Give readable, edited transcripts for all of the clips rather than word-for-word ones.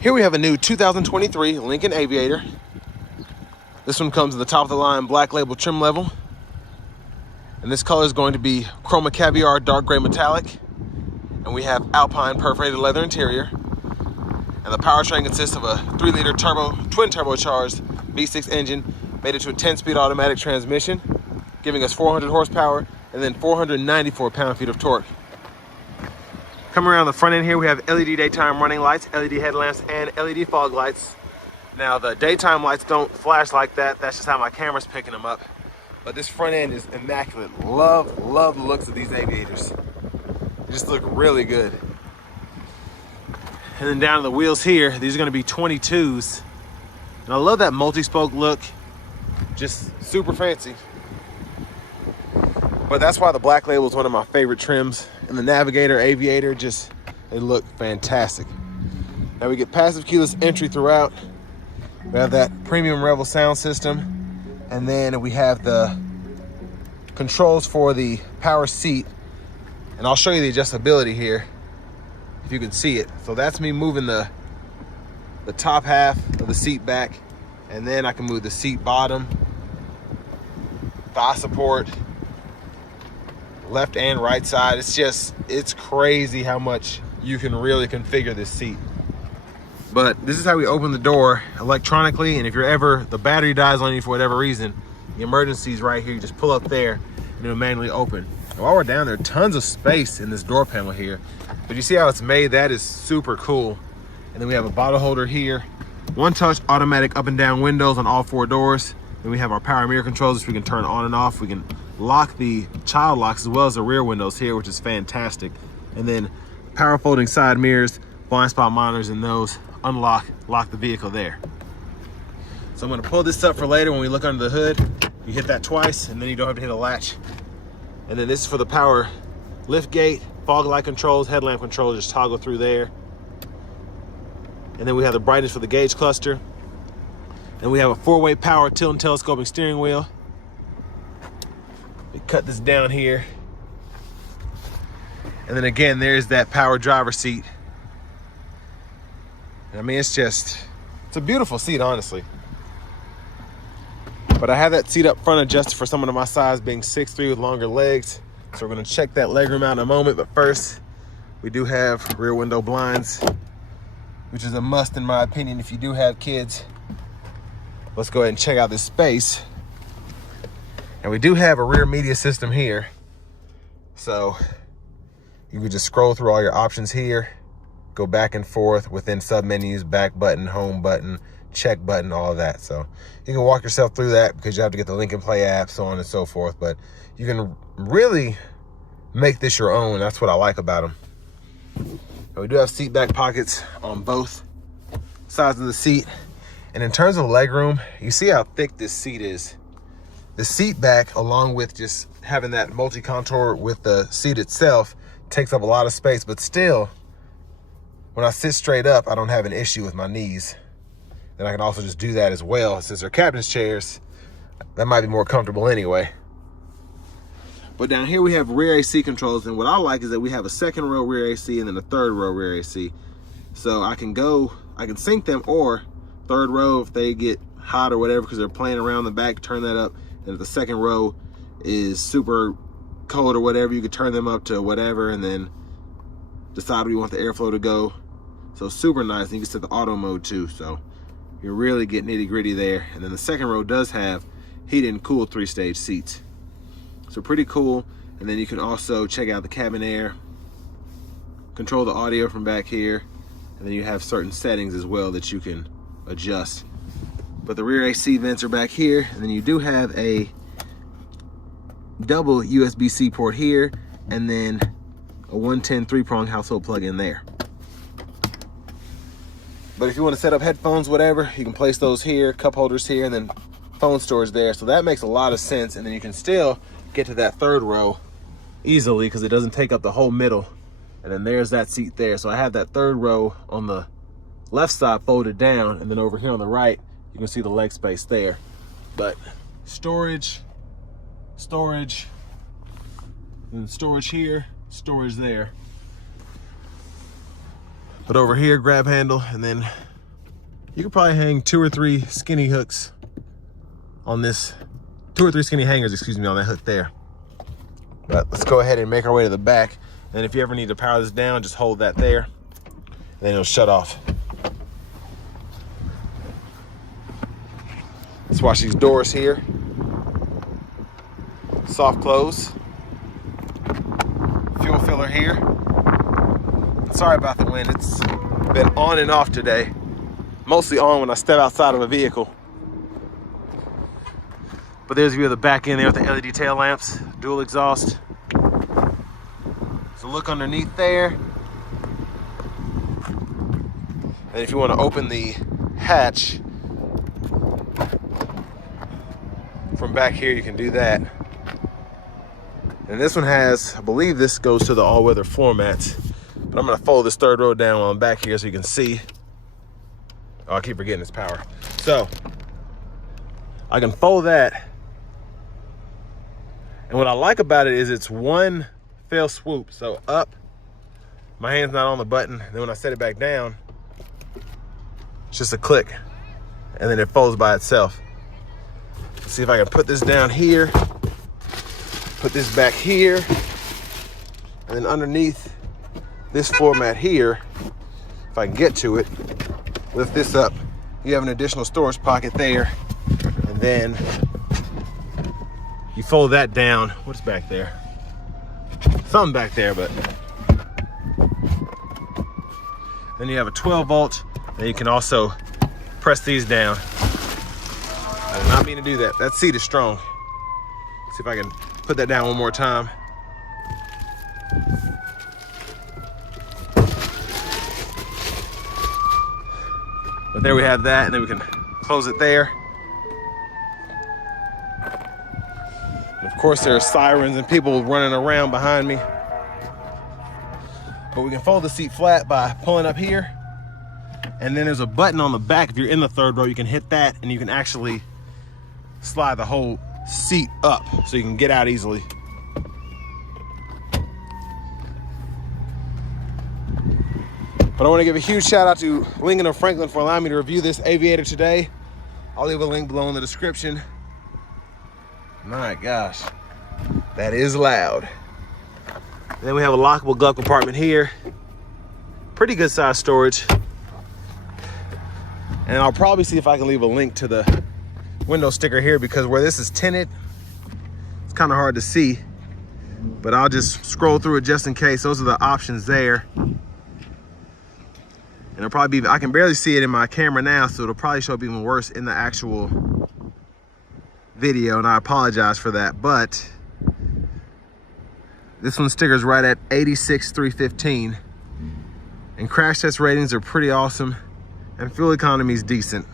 Here we have a new 2023 Lincoln Aviator. This one comes in the top of the line black label trim level. And this color is going to be Chroma Caviar Dark Gray Metallic. And we have Alpine perforated leather interior. And the powertrain consists of a 3-liter twin turbocharged V6 engine made into a 10-speed automatic transmission, giving us 400 horsepower and then 494 pound-feet of torque. Coming around the front end here, we have LED daytime running lights, LED headlamps, and LED fog lights. Now, the daytime lights don't flash like that. That's just how my camera's picking them up. But this front end is immaculate. Love the looks of these Aviators. They just look really good. And then down to the wheels here, these are gonna be 22s. And I love that multi-spoke look. Just super fancy. But that's why the black label is one of my favorite trims. And the Navigator, Aviator, they look fantastic. Now we get passive keyless entry throughout. We have that premium Revel sound system. And then we have the controls for the power seat. And I'll show you the adjustability here, if you can see it. So that's me moving the top half of the seat back. And then I can move the seat bottom, thigh support, left and right side. It's crazy how much you can really configure this seat. But this is how we open the door electronically, and if the battery dies on you for whatever reason, the emergency is right here. You just pull up there and it'll manually open. And while we're down there, tons of space in this door panel here. But you see how it's made? That is super cool. And then we have a bottle holder here. One-touch automatic up and down windows on all 4 doors. Then we have our power mirror controls, which we can turn on and off. We can lock the child locks as well as the rear windows here, which is fantastic. And then power folding side mirrors, blind spot monitors, and those lock the vehicle there. So I'm gonna pull this up for later when we look under the hood. You hit that twice and then you don't have to hit a latch. And then this is for the power lift gate, fog light controls, headlamp controls, just toggle through there. And then we have the brightness for the gauge cluster. And we have a 4-way power tilt and telescoping steering wheel. We cut this down here. And then again, there's that power driver seat. I mean, it's a beautiful seat, honestly. But I have that seat up front adjusted for someone of my size, being 6'3" with longer legs. So we're gonna check that legroom out in a moment. But first, we do have rear window blinds, which is a must in my opinion if you do have kids. Let's go ahead and check out this space. And we do have a rear media system here. So you can just scroll through all your options here, go back and forth within sub-menus, back button, home button, check button, all of that. So you can walk yourself through that because you have to get the Lincoln Play app, so on and so forth. But you can really make this your own. That's what I like about them. And we do have seat back pockets on both sides of the seat. And in terms of legroom, you see how thick this seat is. The seat back, along with just having that multi-contour with the seat itself, takes up a lot of space. But still, when I sit straight up, I don't have an issue with my knees. And I can also just do that as well. Since they're captain's chairs, that might be more comfortable anyway. But down here we have rear AC controls. And what I like is that we have a 2nd row rear AC and then a 3rd row rear AC. So I can sync them, or 3rd row if they get hot or whatever because they're playing around the back, turn that up. And if the 2nd row is super cold or whatever, you could turn them up to whatever and then decide where you want the airflow to go. So super nice. And you can set the auto mode too. So you really get nitty gritty there. And then the 2nd row does have heated and cooled 3-stage seats. So pretty cool. And then you can also check out the cabin air, control the audio from back here. And then you have certain settings as well that you can adjust. But the rear AC vents are back here. And then you do have a double USB-C port here, and then a 110 3-prong household plug in there. But if you want to set up headphones, whatever, you can place those here, cup holders here, and then phone storage there. So that makes a lot of sense. And then you can still get to that 3rd row easily because it doesn't take up the whole middle. And then there's that seat there. So I have that 3rd row on the left side folded down, and then over here on the right, you can see the leg space there. But storage, and storage here, storage there. But over here, grab handle, and then you could probably hang 2 or 3 skinny hooks on this, 2 or 3 skinny hangers, excuse me, on that hook there. But let's go ahead and make our way to the back. And if you ever need to power this down, just hold that there, and then it'll shut off. Let's watch these doors here. Soft close. Fuel filler here. Sorry about the wind, it's been on and off today. Mostly on when I step outside of a vehicle. But there's a view of the back end there with the LED tail lamps, dual exhaust. So look underneath there. And if you want to open the hatch from back here, you can do that. And this one has, I believe this goes to the all-weather floor mats. But I'm gonna fold this third row down while I'm back here so you can see. Oh, I keep forgetting it's power. So, I can fold that. And what I like about it is it's one fell swoop. So up, my hand's not on the button. Then when I set it back down, it's just a click. And then it folds by itself. Let's see if I can put this down here. Put this back here. And then underneath this floor mat here, if I can get to it, lift this up. You have an additional storage pocket there. And then you fold that down. What's back there? Something back there, but. Then you have a 12 volt, and you can also press these down. I did not mean to do that. That seat is strong. See if I can put that down one more time. But there we have that, and then we can close it there. And of course, there are sirens and people running around behind me. But we can fold the seat flat by pulling up here. And then there's a button on the back. If you're in the third row, you can hit that, and you can actually slide the whole seat up so you can get out easily. But I want to give a huge shout out to Lincoln & Franklin for allowing me to review this Aviator today. I'll leave a link below in the description. My gosh, that is loud. And then we have a lockable glove compartment here. Pretty good size storage. And I'll probably see if I can leave a link to the window sticker here, because where this is tinted, it's kind of hard to see. But I'll just scroll through it just in case. Those are the options there. And it'll probably be, I can barely see it in my camera now, so it'll probably show up even worse in the actual video, and I apologize for that. But this one's sticker's right at 86,315. And crash test ratings are pretty awesome, and fuel economy is decent.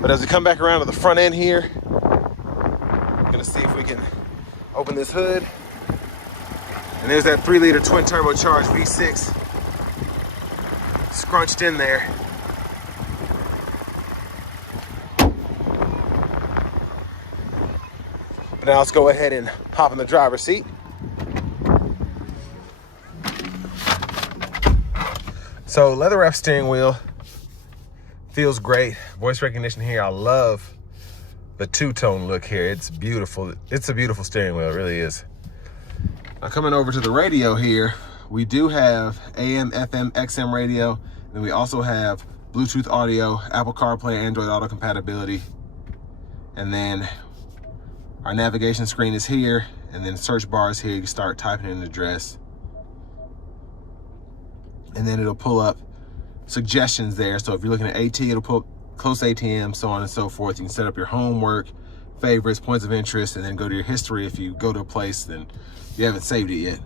But as we come back around to the front end here, I'm gonna see if we can open this hood. And there's that 3-liter twin turbocharged V6 scrunched in there. But now let's go ahead and hop in the driver's seat. So leather wrap steering wheel feels great. Voice recognition here. I love the two-tone look here. It's beautiful. It's a beautiful steering wheel. It really is. Now coming over to the radio here, we do have AM, FM, XM radio. And we also have Bluetooth audio, Apple CarPlay, Android Auto compatibility. And then our navigation screen is here. And then search bar is here. You can start typing in an address. And then it'll pull up suggestions there. So if you're looking at AT, it'll pull close ATM, so on and so forth. You can set up your homework, favorites, points of interest, and then go to your history if you go to a place then you haven't saved it yet.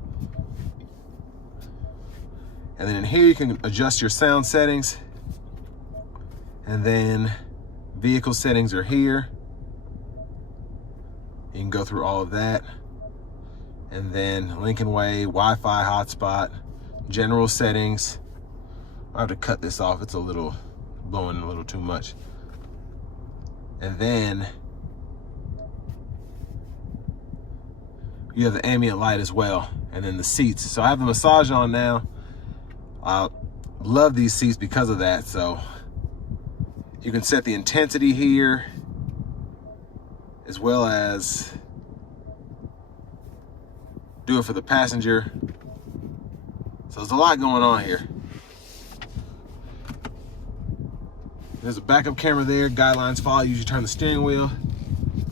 And then in here you can adjust your sound settings. And then vehicle settings are here. You can go through all of that. And then Lincoln Way, Wi-Fi hotspot, general settings. I have to cut this off. It's a little blowing a little too much. And then you have the ambient light as well. And then the seats. So I have the massage on now. I love these seats because of that. So you can set the intensity here, as well as do it for the passenger. So there's a lot going on here. There's a backup camera there, guidelines follow, usually turn the steering wheel.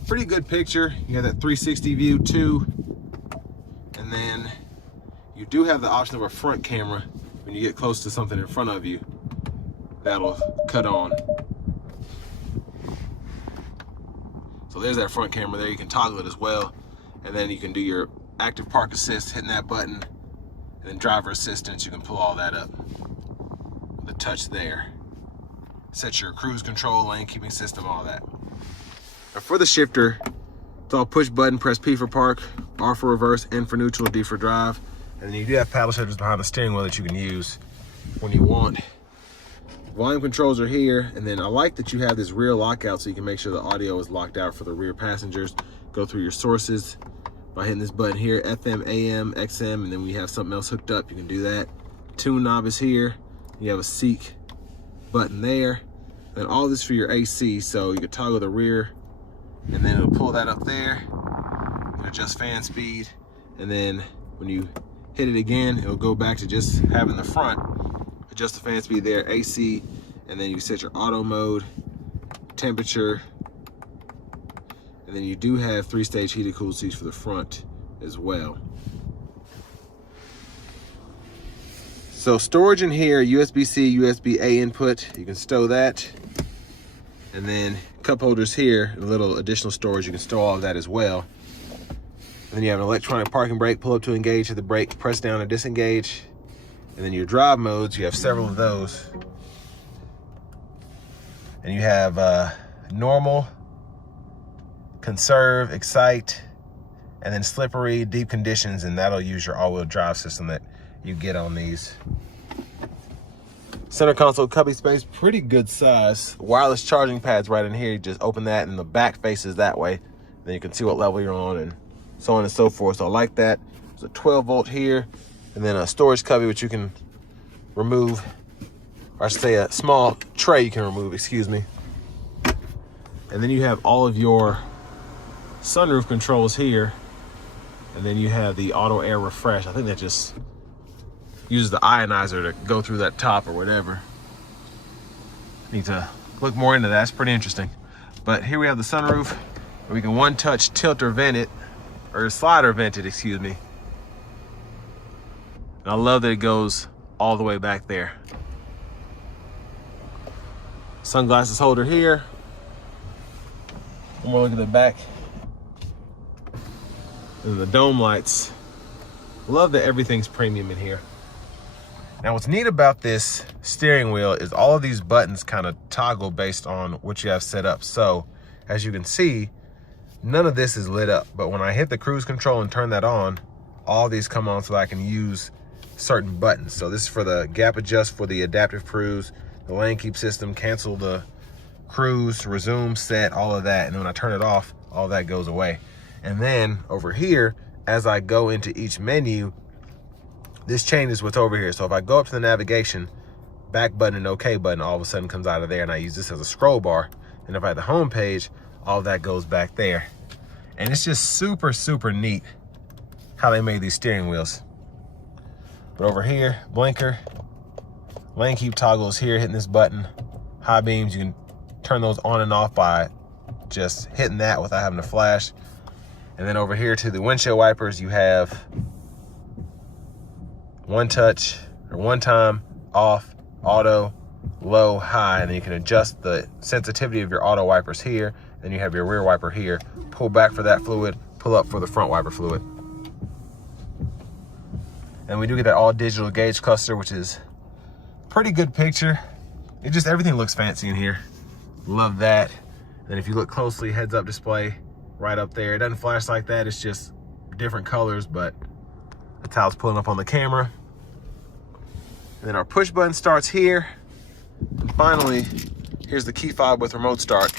Pretty good picture. You have that 360 view too. And then you do have the option of a front camera when you get close to something in front of you. That'll cut on. So there's that front camera there. You can toggle it as well. And then you can do your active park assist, hitting that button. And then driver assistance, you can pull all that up with a touch there. Set your cruise control, lane keeping system, all that. Now for the shifter, it's all push button, press P for park, R for reverse, N for neutral, D for drive. And then you do have paddle shifters behind the steering wheel that you can use when you want. Volume controls are here, and then I like that you have this rear lockout so you can make sure the audio is locked out for the rear passengers. Go through your sources by hitting this button here, FM, AM, XM, and then when you have something else hooked up, you can do that. Tune knob is here. You have a seek button there. And all this for your AC, so you can toggle the rear, and then it'll pull that up there. You can adjust fan speed, and then when you hit it again, it'll go back to just having the front. Adjust the fan speed there, AC, and then you set your auto mode, temperature, and then you do have 3-stage heated cooled seats for the front as well. So storage in here, USB-C, USB-A input, you can stow that. And then cup holders here, a little additional storage, you can store all of that as well. And then you have an electronic parking brake, pull up to engage, hit the brake, press down to disengage. And then your drive modes, you have several of those. And you have normal, conserve, excite, and then slippery, deep conditions, and that'll use your all-wheel drive system that you get on these. Center console cubby space, pretty good size. Wireless charging pads right in here. You just open that and the back faces that way. Then you can see what level you're on and so on and so forth. So I like that. There's a 12 volt here, and then a storage cubby which you can remove, or I should say a small tray you can remove, excuse me. And then you have all of your sunroof controls here, and then you have the auto air refresh. I think that just uses the ionizer to go through that top or whatever. Need to look more into that. It's pretty interesting. But here we have the sunroof. We can one-touch tilt or vent it, or slide or vent it, excuse me. And I love that it goes all the way back there. Sunglasses holder here. One more look at the back. And the dome lights. Love that everything's premium in here. Now what's neat about this steering wheel is all of these buttons kind of toggle based on what you have set up. So as you can see, none of this is lit up, but when I hit the cruise control and turn that on, all these come on so that I can use certain buttons. So this is for the gap adjust for the adaptive cruise, the lane keep system, cancel the cruise, resume, set, all of that. And then when I turn it off, all that goes away. And then over here, as I go into each menu, this changes what's over here. So if I go up to the navigation, back button and OK button all of a sudden comes out of there, and I use this as a scroll bar. And if I hit the home page, all of that goes back there. And it's just super, super neat how they made these steering wheels. But over here, blinker, lane keep toggles here, hitting this button. High beams, you can turn those on and off by just hitting that without having to flash. And then over here to the windshield wipers, you have one touch or one time, off, auto, low, high, and then you can adjust the sensitivity of your auto wipers here. Then you have your rear wiper here. Pull back for that fluid, pull up for the front wiper fluid. And we do get that all digital gauge cluster, which is pretty good picture. It just, everything looks fancy in here. Love that. And if you look closely, heads up display right up there. It doesn't flash like that, it's just different colors, but that's how it's pulling up on the camera. And then our push button starts here. And finally, here's the key fob with remote start.